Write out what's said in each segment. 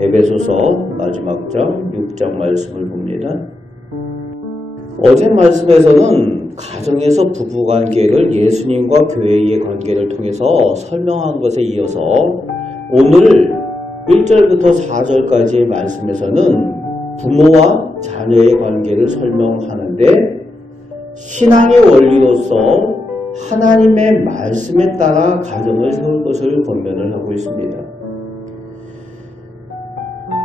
에베소서 마지막 장 6장 말씀을 봅니다. 어제 말씀에서는 가정에서 부부관계를 예수님과 교회의 관계를 통해서 설명한 것에 이어서 오늘 1절부터 4절까지의 말씀에서는 부모와 자녀의 관계를 설명하는데 신앙의 원리로서 하나님의 말씀에 따라 가정을 세울 것을 권면을 하고 있습니다.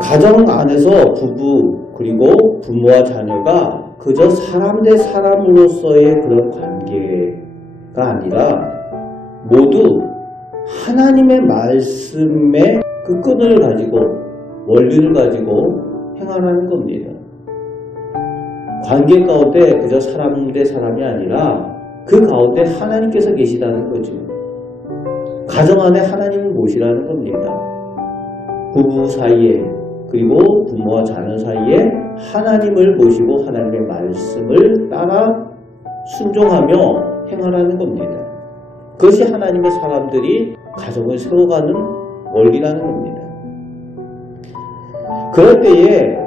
가정 안에서 부부 그리고 부모와 자녀가 그저 사람 대 사람으로서의 그런 관계가 아니라 모두 하나님의 말씀의 그 끈을 가지고 원리를 가지고 행하라는 겁니다. 관계 가운데 그저 사람 대 사람이 아니라 그 가운데 하나님께서 계시다는 거죠. 가정 안에 하나님을 모시라는 겁니다. 부부 사이에 그리고 부모와 자녀 사이에 하나님을 모시고 하나님의 말씀을 따라 순종하며 행하라는 겁니다. 그것이 하나님의 사람들이 가정을 세워가는 원리라는 겁니다. 그럴 때에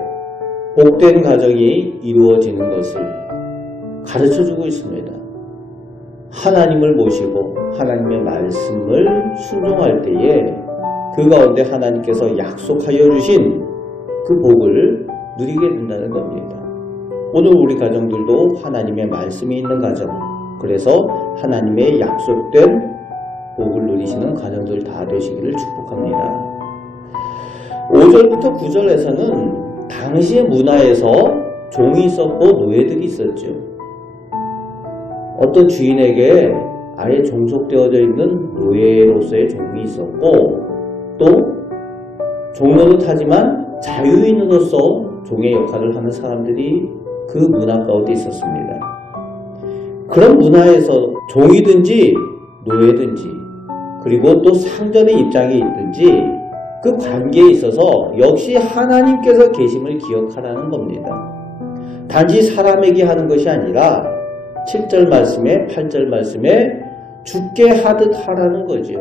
복된 가정이 이루어지는 것을 가르쳐주고 있습니다. 하나님을 모시고 하나님의 말씀을 순종할 때에 그 가운데 하나님께서 약속하여 주신 그 복을 누리게 된다는 겁니다. 오늘 우리 가정들도 하나님의 말씀이 있는 가정, 그래서 하나님의 약속된 복을 누리시는 가정들 다 되시기를 축복합니다. 5절부터 9절에서는 당시의 문화에서 종이 있었고 노예들이 있었죠. 어떤 주인에게 아예 종속되어져 있는 노예로서의 종이 있었고 또 종노릇하지만 자유인으로서 종의 역할을 하는 사람들이 그 문화 가운데 있었습니다. 그런 문화에서 종이든지 노예든지 그리고 또 상전의 입장에 있든지 그 관계에 있어서 역시 하나님께서 계심을 기억하라는 겁니다. 단지 사람에게 하는 것이 아니라 7절 말씀에 8절 말씀에 주께 하듯 하라는 거죠.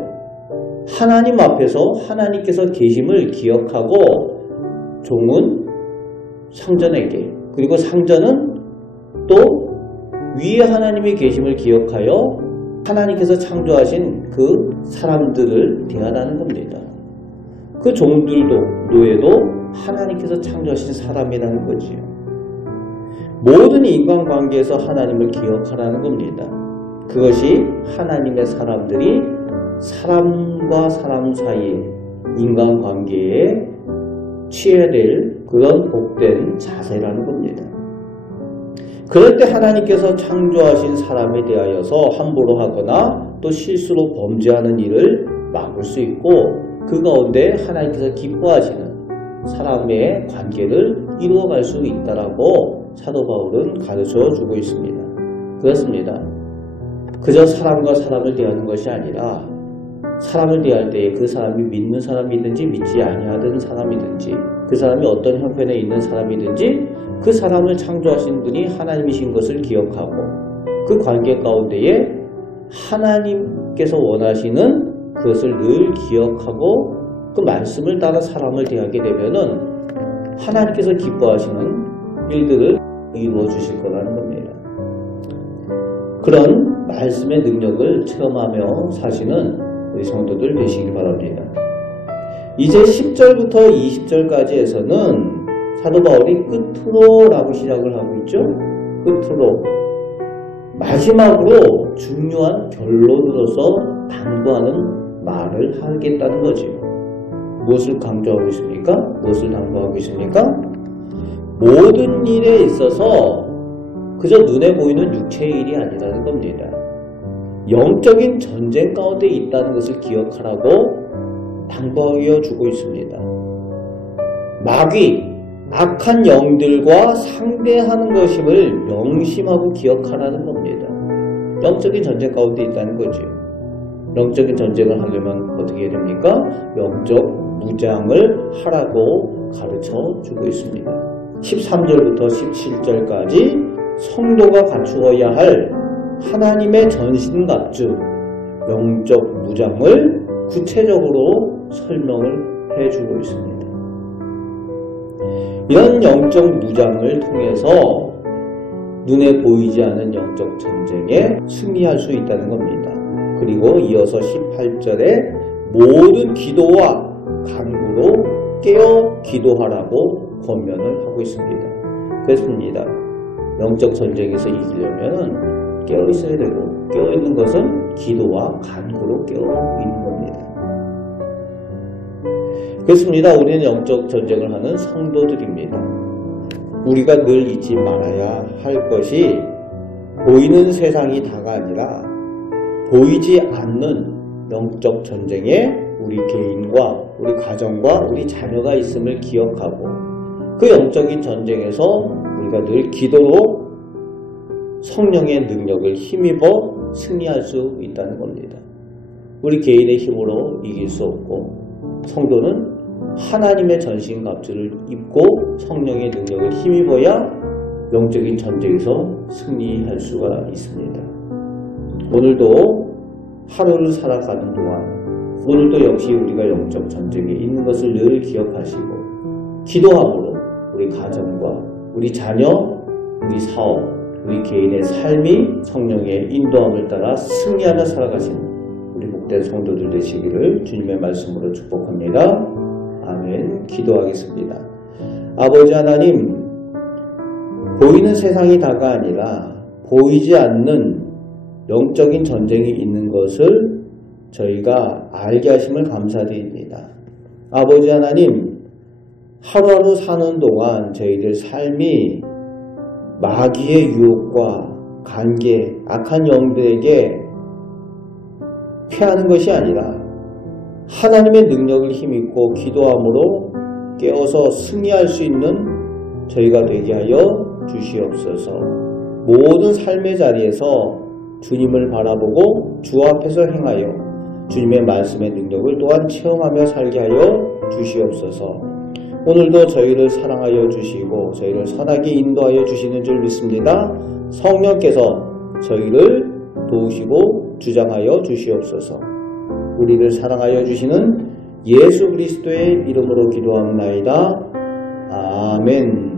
하나님 앞에서 하나님께서 계심을 기억하고 종은 상전에게 그리고 상전은 또 위에 하나님의 계심을 기억하여 하나님께서 창조하신 그 사람들을 대하라는 겁니다. 그 종들도 노예도 하나님께서 창조하신 사람이라는 거지요. 모든 인간관계에서 하나님을 기억하라는 겁니다. 그것이 하나님의 사람들이 사람과 사람 사이의 인간관계에 취해야 될 그런 복된 자세라는 겁니다. 그럴 때 하나님께서 창조하신 사람에 대하여서 함부로 하거나 또 실수로 범죄하는 일을 막을 수 있고 그 가운데 하나님께서 기뻐하시는 사람의 관계를 이루어갈 수 있다라고 사도 바울은 가르쳐주고 있습니다. 그렇습니다. 그저 사람과 사람을 대하는 것이 아니라 사람을 대할 때에 그 사람이 믿는 사람이든지 믿지 아니하던 사람이든지 그 사람이 어떤 형편에 있는 사람이든지 그 사람을 창조하신 분이 하나님이신 것을 기억하고 그 관계 가운데에 하나님께서 원하시는 그것을 늘 기억하고 그 말씀을 따라 사람을 대하게 되면은 하나님께서 기뻐하시는 일들을 이루어 주실 거라는 겁니다. 그런 말씀의 능력을 체험하며 사시는 우리 성도들 되시길 바랍니다. 이제 10절부터 20절까지에서는 사도 바울이 끝으로라고 시작을 하고 있죠. 끝으로 마지막으로 중요한 결론으로서 당부하는 말을 하겠다는 거죠. 무엇을 강조하고 있습니까? 무엇을 당부하고 있습니까? 모든 일에 있어서 그저 눈에 보이는 육체의 일이 아니라는 겁니다. 영적인 전쟁 가운데 있다는 것을 기억하라고 당부하여 주고 있습니다. 마귀, 악한 영들과 상대하는 것임을 명심하고 기억하라는 겁니다. 영적인 전쟁 가운데 있다는 거죠. 영적인 전쟁을 하려면 어떻게 해야 됩니까? 영적 무장을 하라고 가르쳐 주고 있습니다. 13절부터 17절까지 성도가 갖추어야 할 하나님의 전신갑주, 영적 무장을 구체적으로 설명을 해주고 있습니다. 이런 영적 무장을 통해서 눈에 보이지 않는 영적 전쟁에 승리할 수 있다는 겁니다. 그리고 이어서 18절에 모든 기도와 간구로 깨어 기도하라고 권면을 하고 있습니다. 그렇습니다. 영적 전쟁에서 이기려면 깨어 있어야 되고, 깨어 있는 것은 기도와 간구로 깨어 있는 겁니다. 그렇습니다. 우리는 영적 전쟁을 하는 성도들입니다. 우리가 늘 잊지 말아야 할 것이 보이는 세상이 다가 아니라 보이지 않는 영적 전쟁에 우리 개인과 우리 가정과 우리 자녀가 있음을 기억하고, 그 영적인 전쟁에서 우리가 늘 기도로 성령의 능력을 힘입어 승리할 수 있다는 겁니다. 우리 개인의 힘으로 이길 수 없고, 성도는 하나님의 전신갑주를 입고 성령의 능력을 힘입어야 영적인 전쟁에서 승리할 수가 있습니다. 오늘도 하루를 살아가는 동안, 오늘도 역시 우리가 영적 전쟁에 있는 것을 늘 기억하시고, 기도함으로 우리 가정과 우리 자녀, 우리 사업, 우리 개인의 삶이 성령의 인도함을 따라 승리하며 살아가시는 우리 복된 성도들 되시기를 주님의 말씀으로 축복합니다. 아멘. 기도하겠습니다. 아버지 하나님, 보이는 세상이 다가 아니라 보이지 않는 영적인 전쟁이 있는 것을 저희가 알게 하심을 감사드립니다. 아버지 하나님, 하루하루 사는 동안 저희들 삶이 마귀의 유혹과 관계, 악한 영들에게 피하는 것이 아니라 하나님의 능력을 힘입고 기도함으로 깨어서 승리할 수 있는 저희가 되게 하여 주시옵소서. 모든 삶의 자리에서 주님을 바라보고 주 앞에서 행하여 주님의 말씀의 능력을 또한 체험하며 살게 하여 주시옵소서. 오늘도 저희를 사랑하여 주시고 저희를 선하게 인도하여 주시는 줄 믿습니다. 성령께서 저희를 도우시고 주장하여 주시옵소서. 우리를 사랑하여 주시는 예수 그리스도의 이름으로 기도합나이다. 아멘.